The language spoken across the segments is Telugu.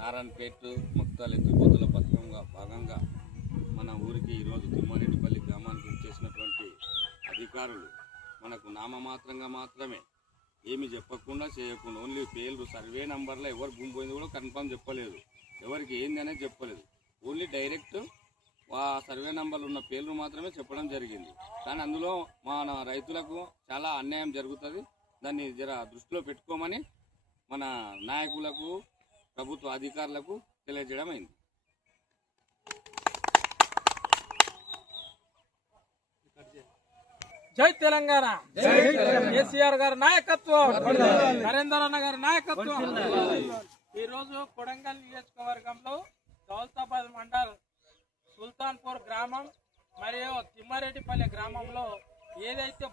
నారాయణపేట మొత్తాలు ఎత్తిపోతల పథకంగా భాగంగా మన ఊరికి ఈరోజు తిమ్మారెడ్డిపల్లి గ్రామానికి వచ్చేసినటువంటి అధికారులు మనకు నామమాత్రంగా మాత్రమే ఏమి చెప్పకుండా చేయకుండా ఓన్లీ పేర్లు సర్వే నంబర్లో ఎవరు గుంపు పోయింది కూడా కన్ఫర్మ్ చెప్పలేదు, ఎవరికి ఏంది అనేది చెప్పలేదు. ఓన్లీ డైరెక్ట్ ఆ సర్వే నంబర్లు ఉన్న పేర్లు మాత్రమే చెప్పడం జరిగింది. కానీ అందులో మన రైతులకు చాలా అన్యాయం జరుగుతుంది. దాన్ని జర దృష్టిలో పెట్టుకోమని మన నాయకులకు ప్రభుత్వ అధికారులకు తెలియజేయడం అయింది. జై తెలంగాణ, కేసీఆర్ గారి నాయకత్వం, నరేందర్ అన్న గారి నాయకత్వం. ఈరోజు కొడంగల్ నియోజకవర్గంలో దౌలతాబాద్ మండల్ సుల్తాన్పూర్ గ్రామం మరియు తిమ్మారెడ్డిపల్లి గ్రామంలో ఏదైతే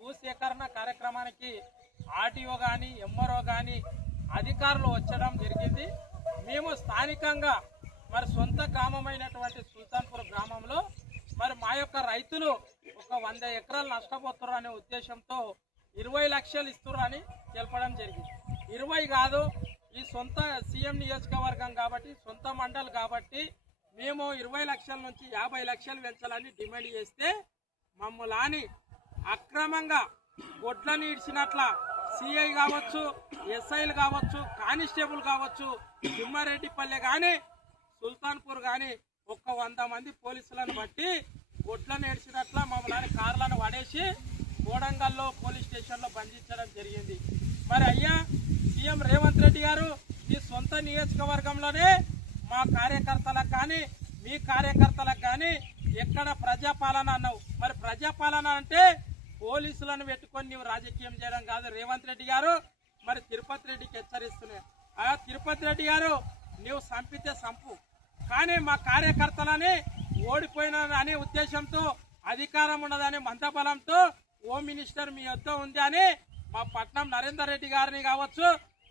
భూసేకరణ కార్యక్రమానికి ఆర్టీఓ కానీ ఎంఆర్ఓ కానీ అధికారులు వచ్చడం జరిగింది. మేము స్థానికంగా మరి సొంత గ్రామమైనటువంటి సుల్తాన్పూర్ గ్రామంలో మరి మా యొక్క రైతులు ఒక 100 ఎకరాలు నష్టపోతున్నారు అనే ఉద్దేశంతో 20 లక్షలు ఇస్తున్నారు అని తెలపడం జరిగింది. 20 కాదు, ఈ సొంత సీఎం నియోజకవర్గం కాబట్టి, సొంత మండల్ కాబట్టి మేము 20 లక్షల నుంచి 50 లక్షలు పెంచాలని డిమాండ్ చేస్తే మమ్మల్ని అక్రమంగా గొడ్లను ఇడిచినట్ల సిఐ కావచ్చు, ఎస్ఐలు కావచ్చు, కానిస్టేబుల్ కావచ్చు, తిమ్మారెడ్డిపల్లె కానీ సుల్తాన్పూర్ కానీ ఒక్క 100 మంది పోలీసులను బట్టి గొడ్లను ఏడ్చినట్ల మమ్మల్ని కార్లను పడేసి కోడంగల్లో పోలీస్ స్టేషన్లో బంధించడం జరిగింది. మరి అయ్యా సీఎం రేవంత్ రెడ్డి గారు మీ సొంత నియోజకవర్గంలోనే మా కార్యకర్తలకు కానీ మీ కార్యకర్తలకు కానీ ఎక్కడ ప్రజాపాలన అన్నావు. మరి ప్రజాపాలన అంటే పోలీసులను పెట్టుకొని నీవు రాజకీయం చేయడం కాదు. రేవంత్ రెడ్డి గారు మరి తిరుపతి రెడ్డికి హెచ్చరిస్తున్నాయి. ఆ తిరుపతి రెడ్డి గారు నీవు చంపితే చంపు, కానీ మా కార్యకర్తలని ఓడిపోయిన అనే ఉద్దేశంతో, అధికారం ఉన్నదని మందబలంతో హోమ్ మినిస్టర్ మీ వద్ద ఉంది అని మా పట్నం నరేందర్ రెడ్డి గారిని కావచ్చు,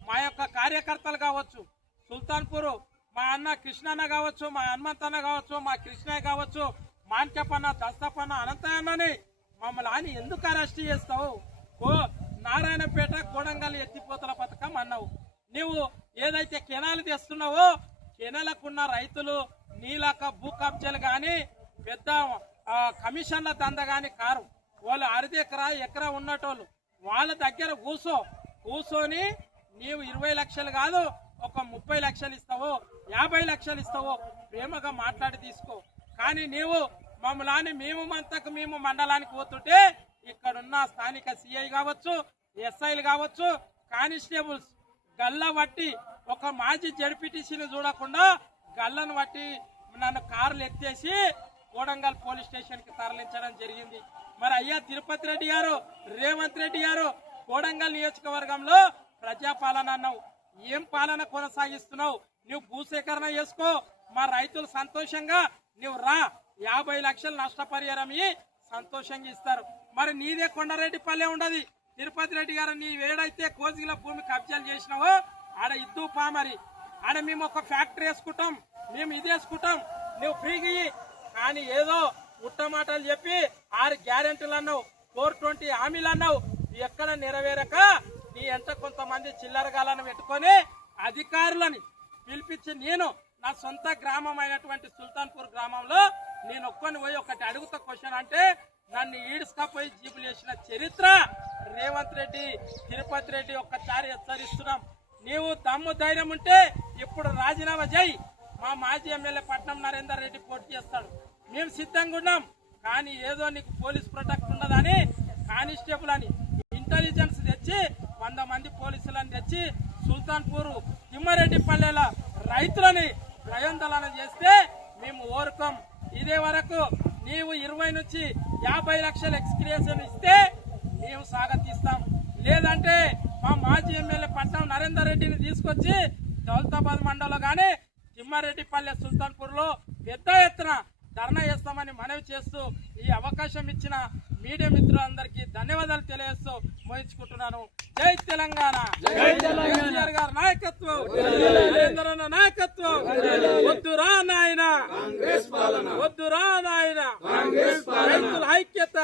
మా యొక్క కార్యకర్తలు కావచ్చు, సుల్తాన్పూర్ మా అన్న కృష్ణన్న కావచ్చు, మా హనుమంతన్న కావచ్చు, మా కృష్ణయ్య కావచ్చు, మాన్కెపన్న, దస్తపన్న, అనంతయ్యని మమ్మల్ని ఎందుకు అరెస్ట్ చేస్తావు? నారాయణపేట కోడంగల్ ఎత్తిపోతల పథకం అన్నావు. నువ్వు ఏదైతే కెనాలు తెస్తున్నావో కెనాలకున్న రైతులు నీలాక భూ కబ్జాలు కానీ పెద్ద కమిషన్ల దంద కానీ కారు, వాళ్ళు 1/2 ఎకరా ఉన్నటోళ్ళు వాళ్ళ దగ్గర కూర్చొని నీవు 20 లక్షలు కాదు ఒక 30 లక్షలు ఇస్తావో 50 లక్షలు ఇస్తావో ప్రేమగా మాట్లాడి తీసుకో. కానీ నీవు మమ్మల్ని మేము మండలానికి పోతుంటే ఇక్కడున్న స్థానిక సిఐ కావచ్చు, ఎస్ఐలు కావచ్చు, కానిస్టేబుల్స్ గల్ల బట్టి ఒక మాజీ జడ్పీటీసీని చూడకుండా గల్లను బట్టి నన్ను కార్లు ఎత్తేసి కోడంగల్ పోలీస్ స్టేషన్ కి తరలించడం జరిగింది. మరి అయ్యా తిరుపతి రెడ్డి గారు, రేవంత్ రెడ్డి గారు కోడంగల్ నియోజకవర్గంలో ప్రజాపాలన అన్నావు. ఏం పాలన కొనసాగిస్తున్నావు? నువ్వు భూసేకరణ చేసుకో, మా రైతులు సంతోషంగా నువ్వు రా, 50 లక్షలు నష్టపరిహారం సంతోషంగా ఇస్తారు. మరి నీదే కొండారెడ్డిపల్లె ఉండదు. తిరుపతి రెడ్డి గారు నీ ఏడైతే కోజిల భూమి కబ్జాలు చేసినావో ఆడ ఇద్దు పా, మరి ఆడ మేము ఒక ఫ్యాక్టరీ వేసుకుంటాం, మేము ఇది వేసుకుంటాం, నువ్వు ఫ్రీగా ఇయ్యి. కానీ ఏదో ఉట్టమాటలు చెప్పి 6 గ్యారెంటీలు అన్నావు, 420 హామీలు అన్నావు, ఎక్కడ నెరవేరక నీ ఎంత కొంతమంది చిల్లరగాలను పెట్టుకొని అధికారులని పిలిపించి నేను నా సొంత గ్రామం అయినటువంటి సుల్తాన్పూర్ గ్రామంలో నేను ఒక్కని పోయి ఒకటి అడుగుతా క్వశ్చన్ అంటే నన్ను ఈడ్చుకపోయి జీపులు వేసిన చరిత్ర రేవంత్ రెడ్డి, తిరుపతి రెడ్డి ఒక్కసారి హెచ్చరిస్తున్నాం. నీవు దమ్ము ధైర్యం ఉంటే ఇప్పుడు రాజీనామా చేయి. మా మాజీ ఎమ్మెల్యే పట్నం నరేందర్ రెడ్డి పోటీ చేస్తాడు, మేము సిద్ధంగా ఉన్నాం. కానీ ఏదో నీకు పోలీస్ ప్రొటెక్ట్ ఉన్నదని కానిస్టేబుల్ అని ఇంటెలిజెన్స్ తెచ్చి 100 మంది పోలీసులను తెచ్చి సుల్తాన్పూర్ తిమ్మారెడ్డిపల్లెల రైతులని భయాందోళన చేస్తే మేము ఓరుకోం. ఇదే వరకు నీవు 20 నుంచి 50 లక్షల ఎక్స్క్రియేషన్ ఇస్తే మేము స్వాగతిస్తాం. లేదంటే మా మాజీ ఎమ్మెల్యే పట్నం నరేందర్ రెడ్డిని తీసుకొచ్చి దౌలతాబాద్ మండలంలో కానీ తిమ్మారెడ్డిపల్లె సుల్తాన్పూర్ లో పెద్ద ఎత్తున ధర్నా చేస్తామని మనవి చేస్తూ ఈ అవకాశం ఇచ్చిన మీడియా మిత్రులందరికీ ధన్యవాదాలు తెలియజేస్తూ ముగించుకుంటున్నాను. జై తెలంగాణ, కేసీఆర్ గారి నాయకత్వం, నరేందర్ అన్న నాయకత్వం. వద్దురా నాయన, వద్దురా నాయన, రైతుల ఐక్యత.